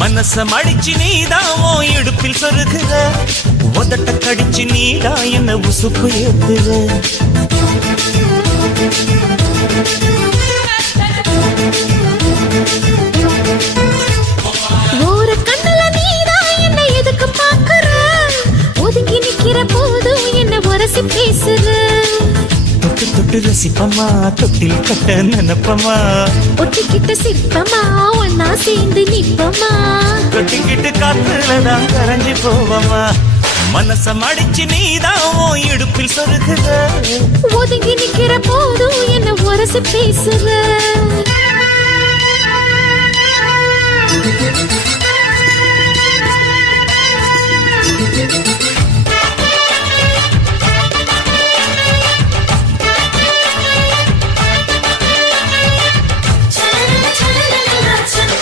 மனச மடிச்சு நீதான் இடுப்பில் சொருகுற, உதட்ட கடிச்சு நீதான் என்ன உசுப்பு ஏத்துற. ஒரு கண்ணுல நீதான் என்ன எதுக்கு பாக்குற, ஒதுங்கி நிக்கிற போதும் என்ன உரசி பேசுற. தொட்டு தொட்டு ரசிப்பமா, தொட்டில் கட்ட நினைப்பமா, ஒட்டிக்கிட்ட சிற்பமா ஒன்னா சேர்ந்து நிப்பமா, தொட்டிக்கிட்டு காத்துலதான் கரைஞ்சு போவமா. மனச மடிச்சு நீதான் இடுப்பில் சொருகுற, ஒதுங்கி நிக்கிற போதும் என்ன உரசி பேசுற.